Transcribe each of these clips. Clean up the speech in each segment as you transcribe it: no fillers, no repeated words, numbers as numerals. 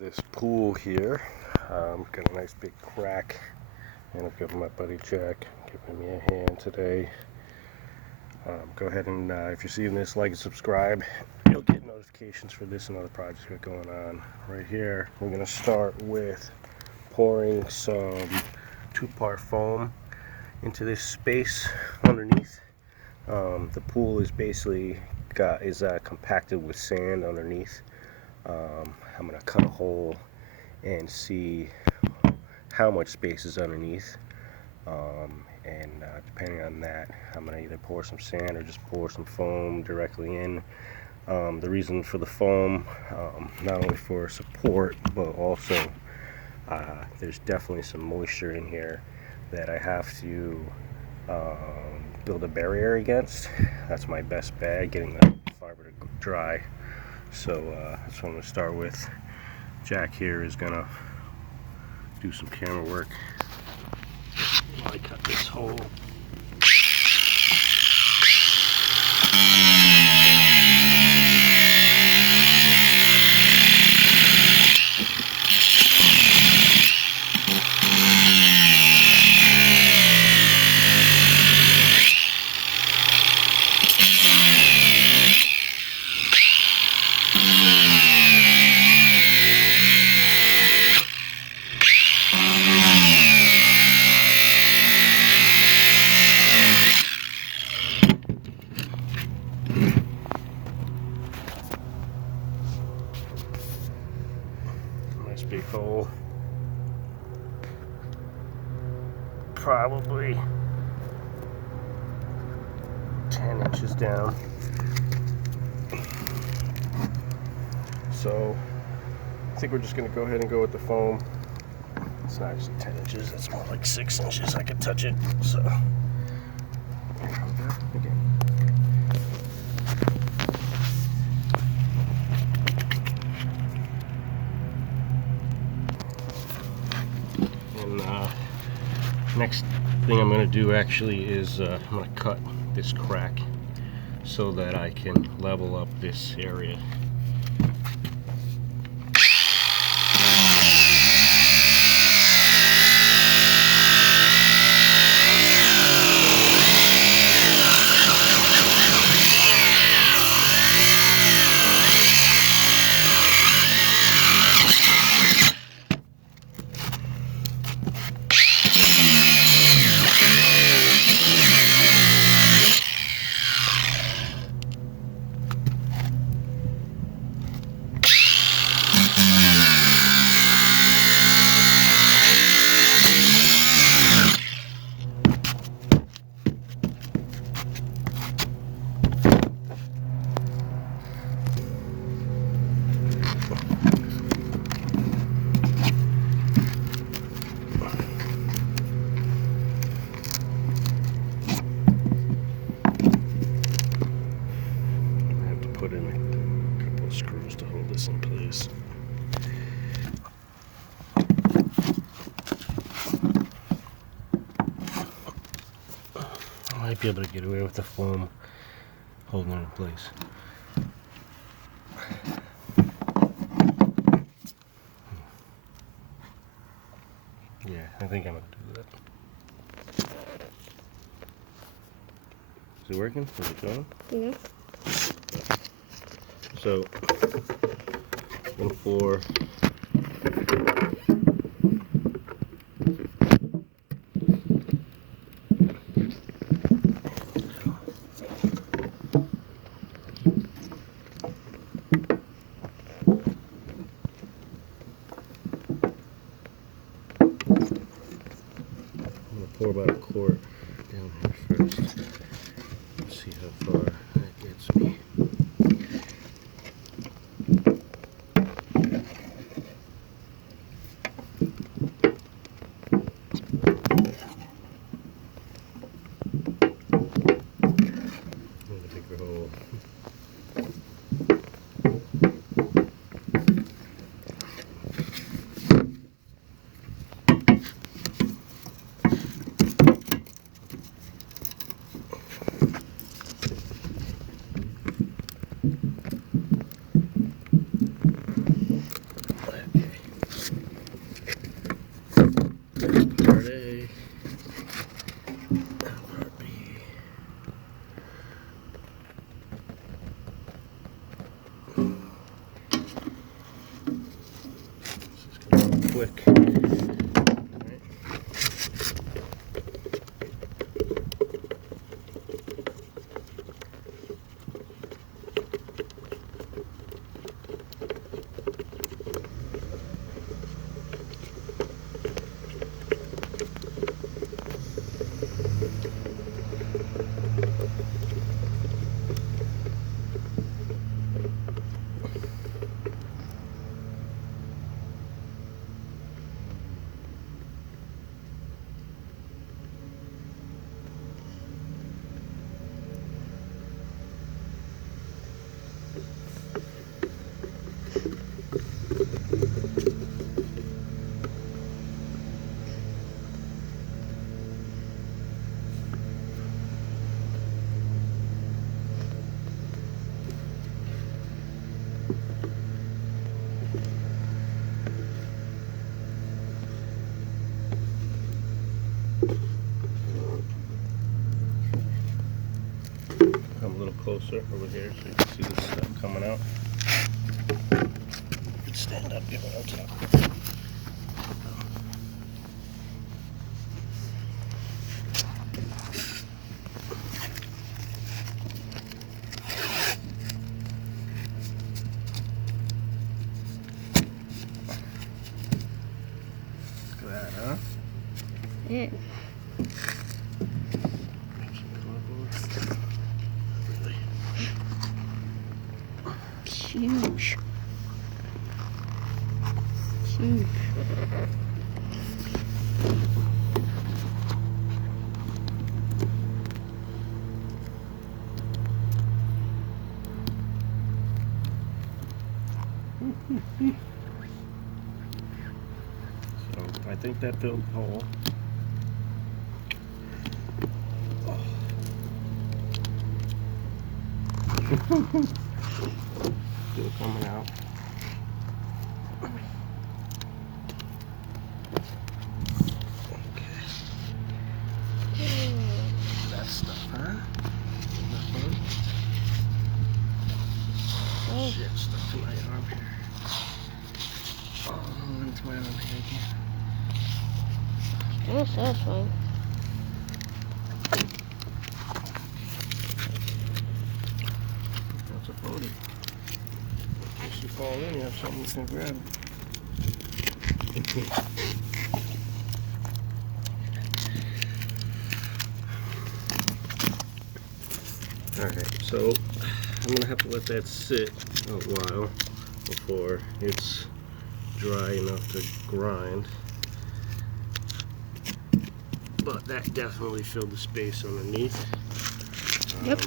this pool here. Got a nice big crack, and I've got my buddy Jack giving me a hand today. Go ahead and if you're seeing this, like and subscribe. You'll get notifications for this and other projects we got going on. Right here, we're going to start with pouring some 2-part foam into this space underneath. The pool is basically compacted with sand underneath. I'm going to cut a hole and see how much space is underneath, and depending on that, I'm going to either pour some sand or just pour some foam directly in. The reason for the foam, not only for support, but also there's definitely some moisture in here that I have to build a barrier against. That's my best bet, getting the fiber to dry. So that's what I'm going to start with. Jack here is going to do some camera work while I cut this hole. Nice big hole, probably 10 inches down. So I think we're just going to go ahead and go with the foam. It's not actually 10 inches, it's more like 6 inches. I could touch it. So okay. Next thing I'm going to do actually is I'm going to cut this crack so that I can level up this area. Put in a couple of screws to hold this in place. I might be able to get away with the foam holding it in place. Yeah, I think I'm going to do that. Is it working? Is it going? Yeah. So, I'm going to pour about a quart down here first. Let's see how far that gets me. quick. Come a little closer over here so you can see the stuff coming out. You can stand up, get it on top. Look at that, huh? Yeah. Huge. Huge. So I think that filled the hole. Still coming out. That stuff, huh? Isn't that fun? Oh. Shit, stuck to my arm here. Oh, into my arm here again. Kinda satisfying. That's a floaty. In case you fall in, you have something you can grab. Alright, so I'm gonna have to let that sit a while before it's dry enough to grind. But that definitely filled the space underneath. Yep.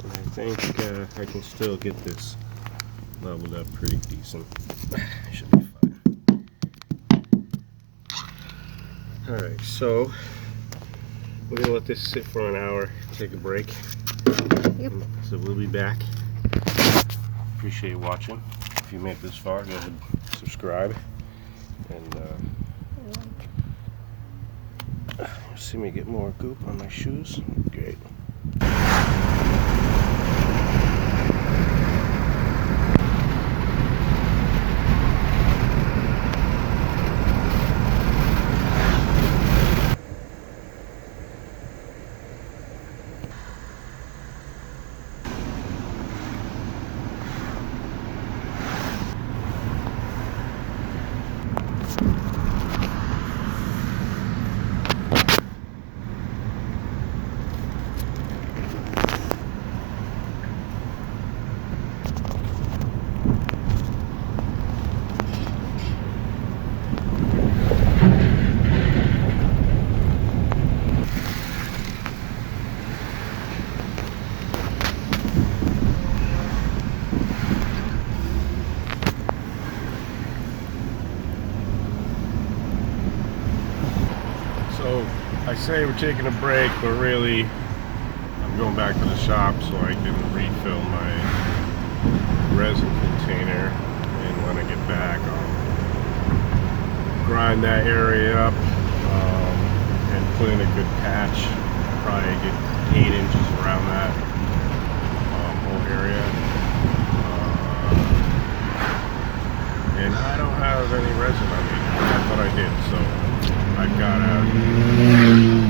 I think I can still get this leveled up pretty decent. Should be fine. Alright, so we're gonna let this sit for an hour, take a break. Yep. So we'll be back. Appreciate you watching. If you made it this far, go ahead and subscribe. And see me get more goop on my shoes. Great. So I say we're taking a break, but really I'm going back to the shop so I can refill my resin container, and when I get back I'll grind that area up and put in a good patch. Probably get 8 inches around that whole area. And I don't have any resin on me. I thought I did, so I've got a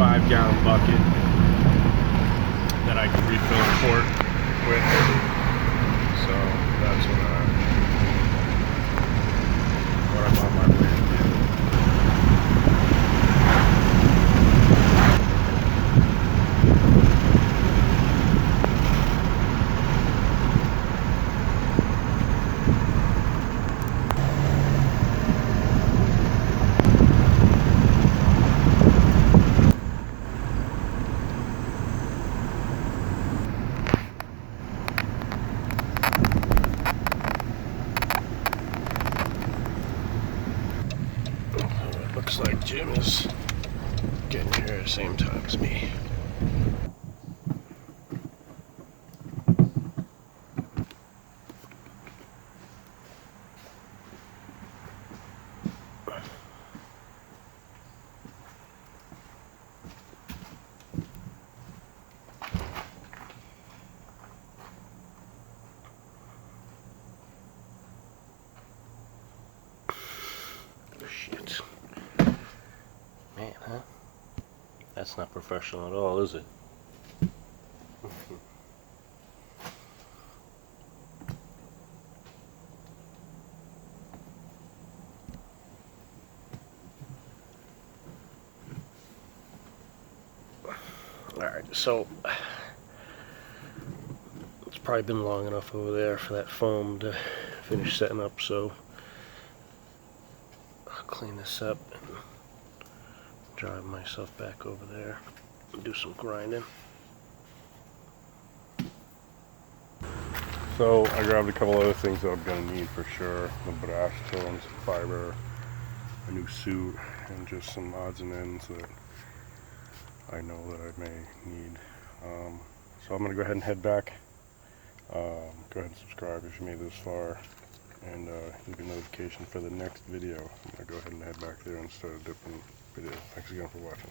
5-gallon bucket that I can refill the quart with. So that's what I'm on my way to do. Looks like Jim is getting here at the same time as me. Shit. Man, huh? That's not professional at all, is it? Alright, so it's probably been long enough over there for that foam to finish setting up, so I'll clean this up and drive myself back over there and do some grinding. So I grabbed a couple other things that I'm going to need for sure. The brass tools, fiber, a new suit, and just some odds and ends that I know that I may need. So I'm going to go ahead and head back. Go ahead and subscribe if you made it this far, and you'll get notification for the next video. I'm going to go ahead and head back there and start a different video. Thanks again for watching.